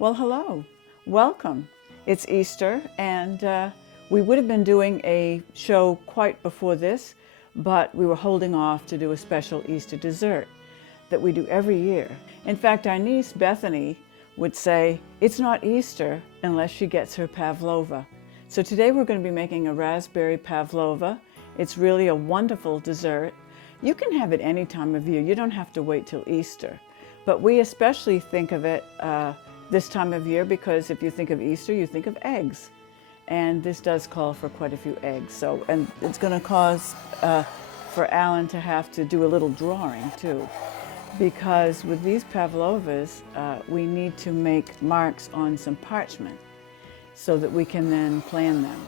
Well, hello. Welcome. It's Easter, and we would have been doing a show quite before this, but we were holding off to do a special Easter dessert that we do every year. In fact, our niece Bethany would say, it's not Easter unless she gets her Pavlova. So today we're going to be making a raspberry Pavlova. It's really a wonderful dessert. You can have it any time of year. You don't have to wait till Easter. But we especially think of it this time of year because if you think of Easter, you think of eggs. And this does call for quite a few eggs. And it's going to cause for Alan to have to do a little drawing too. Because with these Pavlovas, we need to make marks on some parchment so that we can then plan them.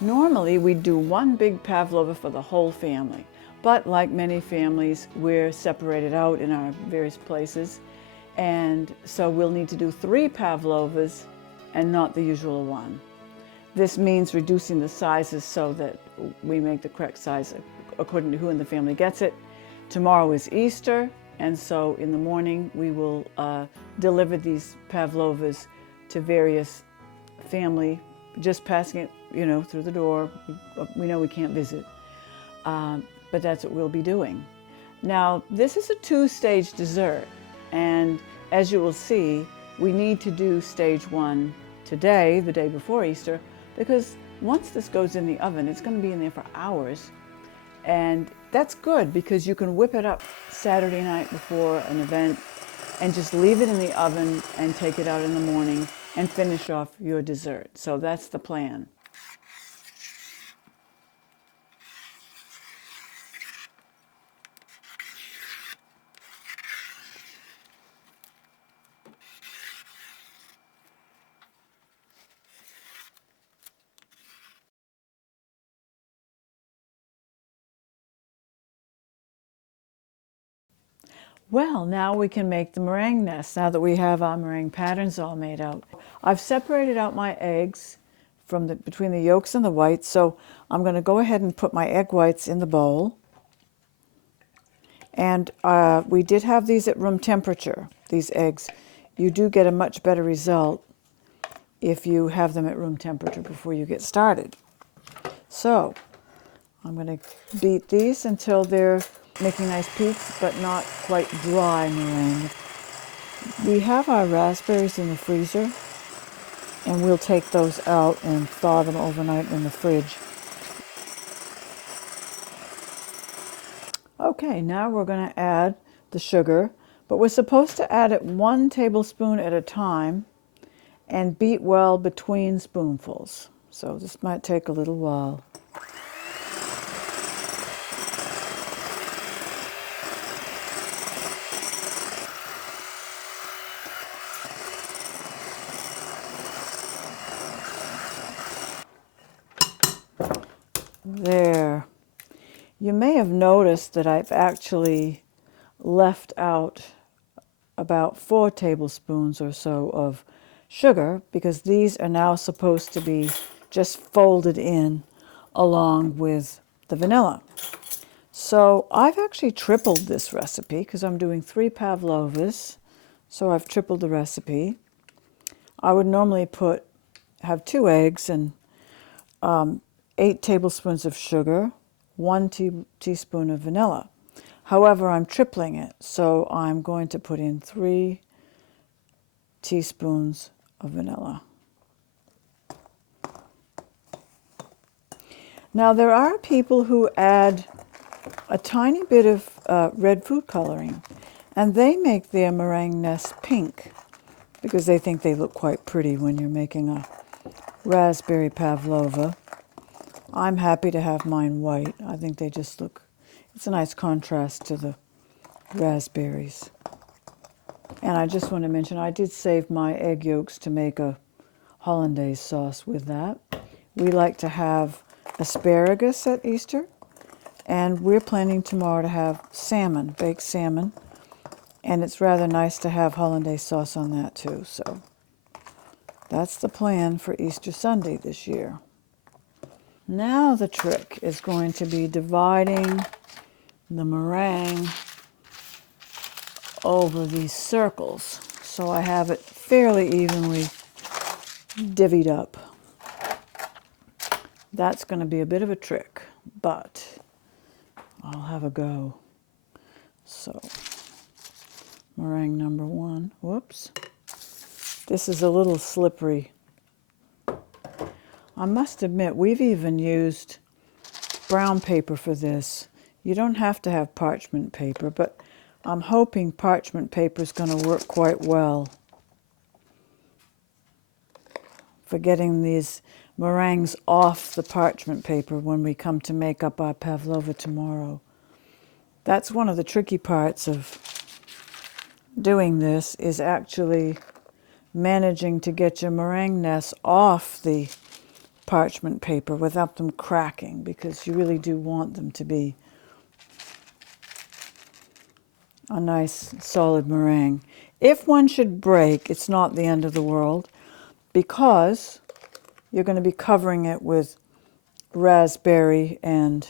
Normally, we do one big Pavlova for the whole family, but like many families, we're separated out in our various places, and so we'll need to do 3 Pavlovas and not the usual one. This means reducing the sizes so that we make the correct size according to who in the family gets it. Tomorrow is Easter, and so in the morning we will deliver these Pavlovas to various family, just passing it, through the door. We know we can't visit, but that's what we'll be doing. Now, this is a 2-stage dessert, and as you will see, we need to do stage 1 today, the day before Easter, because once this goes in the oven, it's going to be in there for hours. And that's good because you can whip it up Saturday night before an event and just leave it in the oven and take it out in the morning and finish off your dessert. So that's the plan. Well, now we can make the meringue nest, now that we have our meringue patterns all made out. I've separated out my eggs from between the yolks and the whites, so I'm going to go ahead and put my egg whites in the bowl. And we did have these at room temperature, these eggs. You do get a much better result if you have them at room temperature before you get started. So I'm going to beat these until they're making nice peaks, but not quite dry meringue. We have our raspberries in the freezer, and we'll take those out and thaw them overnight in the fridge. Okay, now we're going to add the sugar, but we're supposed to add it 1 tablespoon at a time and beat well between spoonfuls. So this might take a little while. There. You may have noticed that I've actually left out about 4 tablespoons or so of sugar because these are now supposed to be just folded in along with the vanilla. So I've actually tripled this recipe because I'm doing 3 Pavlovas, so I've tripled the recipe. I would normally have 2 eggs and 8 tablespoons of sugar, 1 teaspoon of vanilla. However, I'm tripling it, so I'm going to put in 3 teaspoons of vanilla. Now, there are people who add a tiny bit of red food coloring, and they make their meringue nest pink because they think they look quite pretty when you're making a raspberry pavlova. I'm happy to have mine white. I think they just look, it's a nice contrast to the raspberries. And I just want to mention, I did save my egg yolks to make a hollandaise sauce with that. We like to have asparagus at Easter, and we're planning tomorrow to have salmon, baked salmon, and it's rather nice to have hollandaise sauce on that too. So that's the plan for Easter Sunday this year. Now the trick is going to be dividing the meringue over these circles. so I have it fairly evenly divvied up. That's going to be a bit of a trick, but I'll have a go. So, meringue number 1. Whoops. This is a little slippery. I must admit, we've even used brown paper for this. You don't have to have parchment paper, but I'm hoping parchment paper is going to work quite well for getting these meringues off the parchment paper when we come to make up our pavlova tomorrow. That's one of the tricky parts of doing this, is actually managing to get your meringue nests off the parchment paper without them cracking, because you really do want them to be a nice solid meringue. If one should break, it's not the end of the world, because you're going to be covering it with raspberry and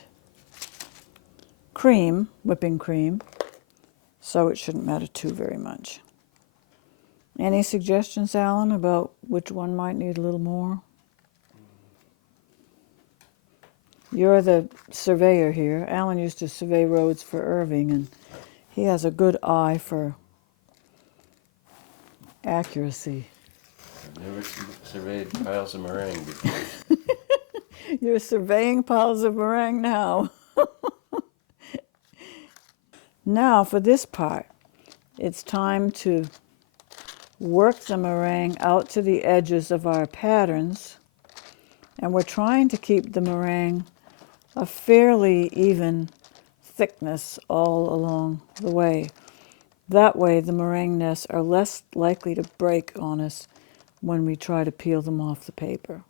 cream, whipping cream, so it shouldn't matter too very much. Any suggestions, Alan, about which one might need a little more? You're the surveyor here. Alan used to survey roads for Irving, and he has a good eye for accuracy. I've never surveyed piles of meringue before. You're surveying piles of meringue now. Now for this part, it's time to work the meringue out to the edges of our patterns, and we're trying to keep the meringue a fairly even thickness all along the way. That way the meringue nests are less likely to break on us when we try to peel them off the paper.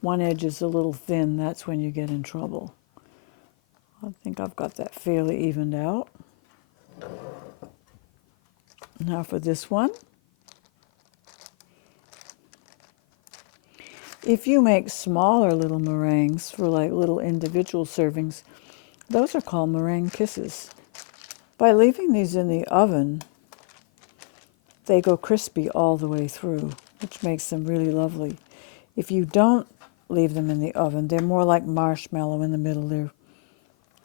One edge is a little thin, that's when you get in trouble. I think I've got that fairly evened out. Now for this one. If you make smaller little meringues for like little individual servings, those are called meringue kisses. By leaving these in the oven, they go crispy all the way through, which makes them really lovely. If you don't leave them in the oven, they're more like marshmallow in the middle. They're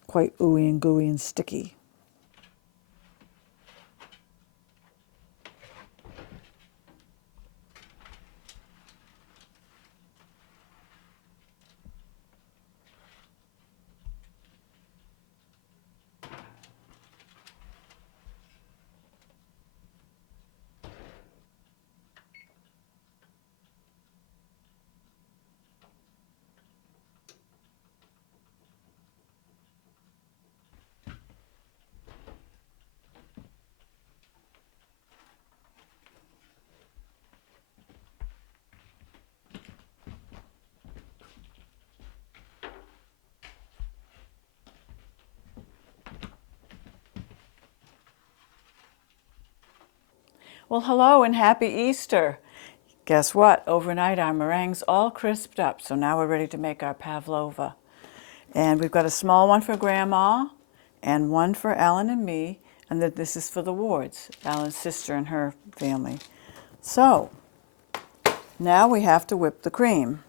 quite ooey and gooey and sticky. Well, hello and happy Easter. Guess what? Overnight our meringues all crisped up, so now we're ready to make our pavlova. And we've got a small one for Grandma and one for Alan and me, and then this is for the Wards, Alan's sister and her family. So now we have to whip the cream.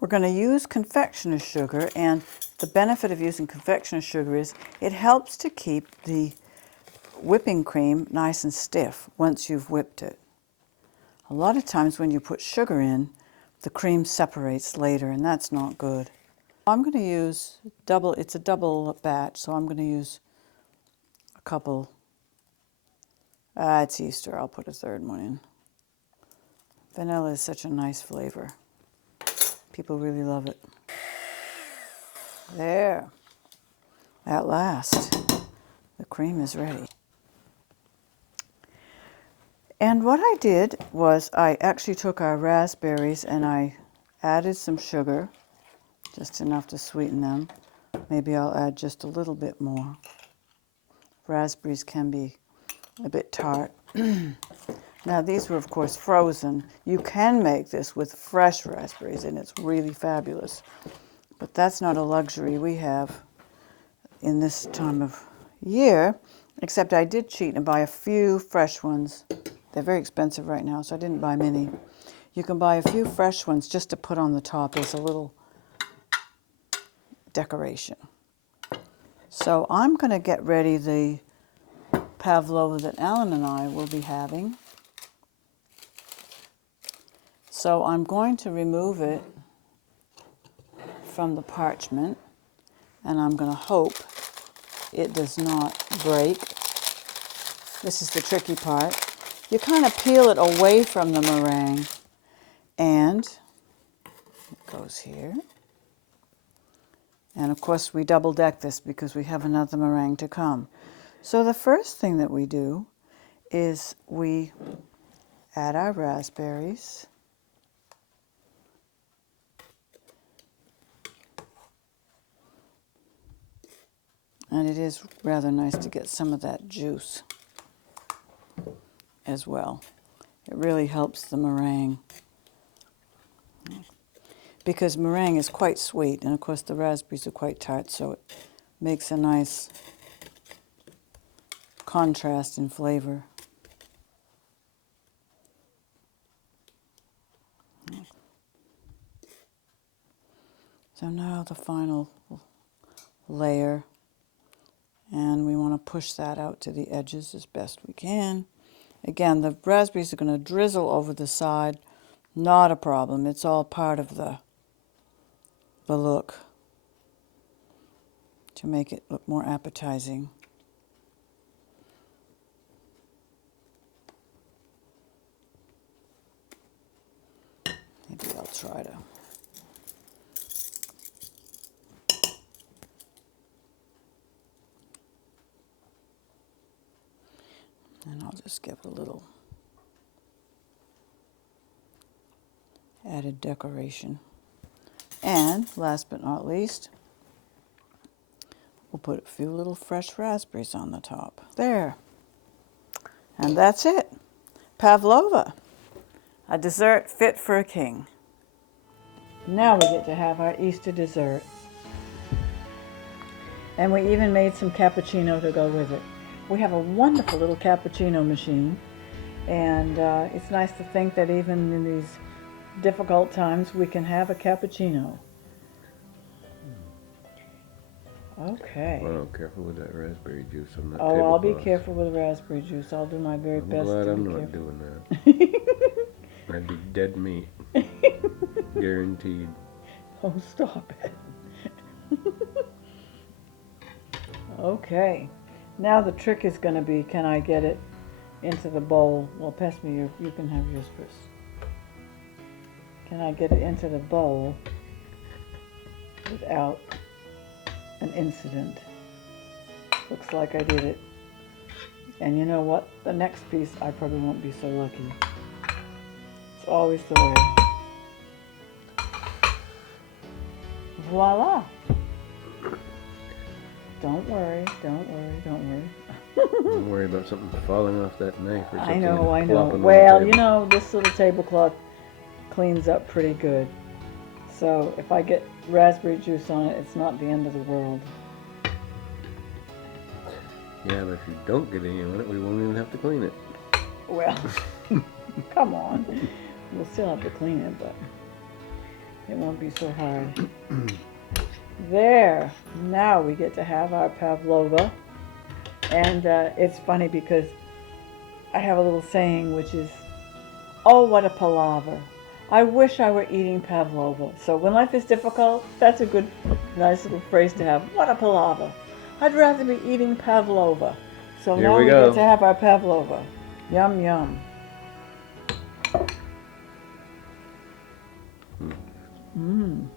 We're going to use confectioner's sugar, and the benefit of using confectioner's sugar is it helps to keep the whipping cream nice and stiff once you've whipped it. A lot of times when you put sugar in, the cream separates later, and that's not good. I'm going to use it's a double batch, so I'm going to use a couple. It's Easter, I'll put a third one in. Vanilla is such a nice flavor. People really love it. There. At last, the cream is ready. And what I did was I actually took our raspberries and I added some sugar just enough to sweeten them. Maybe I'll add just a little bit more. Raspberries can be a bit tart. Now these were of course frozen. You can make this with fresh raspberries and it's really fabulous. But that's not a luxury we have in this time of year, except I did cheat and buy a few fresh ones. They're very expensive right now, so I didn't buy many. You can buy a few fresh ones just to put on the top as a little decoration. So I'm going to get ready the pavlova that Alan and I will be having. So I'm going to remove it from the parchment, and I'm going to hope it does not break. This is the tricky part. You kind of peel it away from the meringue, and it goes here. And of course we double deck this because we have another meringue to come. So the first thing that we do is we add our raspberries. And it is rather nice to get some of that juice as well. It really helps the meringue. Because meringue is quite sweet, and of course the raspberries are quite tart, so it makes a nice contrast in flavor. So now the final layer, and we want to push that out to the edges as best we can. Again, the raspberries are going to drizzle over the side. Not a problem. It's all part of the look to make it look more appetizing. Maybe I'll try to. And I'll just give it a little added decoration. And last but not least, we'll put a few little fresh raspberries on the top. There. And that's it. Pavlova, a dessert fit for a king. Now we get to have our Easter dessert. And we even made some cappuccino to go with it. We have a wonderful little cappuccino machine, and it's nice to think that even in these difficult times we can have a cappuccino. Okay. Well, careful with that raspberry juice on that Oh, I'll be tablecloth. careful with raspberry juice. I'll do my very I'm best glad to I'm be not careful. doing that. I'd be dead meat. Guaranteed. Oh, stop it. Okay. Now the trick is going to be, can I get it into the bowl? Well, pass me your, you can have yours first. Can I get it into the bowl without an incident? Looks like I did it. And you know what? The next piece, I probably won't be so lucky. It's always the way. Voila! Don't worry, don't worry, don't worry. Don't worry about something falling off that knife or something. I know. plopping on the Well, you table. know, this little tablecloth cleans up pretty good. So if I get raspberry juice on it, it's not the end of the world. Yeah, but if you don't get any on it, we won't even have to clean it. Well, come on. We'll still have to clean it, but it won't be so hard. There. Now we get to have our pavlova. And it's funny because I have a little saying which is, oh, what a palaver. I wish I were eating pavlova. So when life is difficult, that's a good, nice little phrase to have. What a palaver. I'd rather be eating pavlova. So Here now we we go. get to have our pavlova. Yum, yum. Mmm.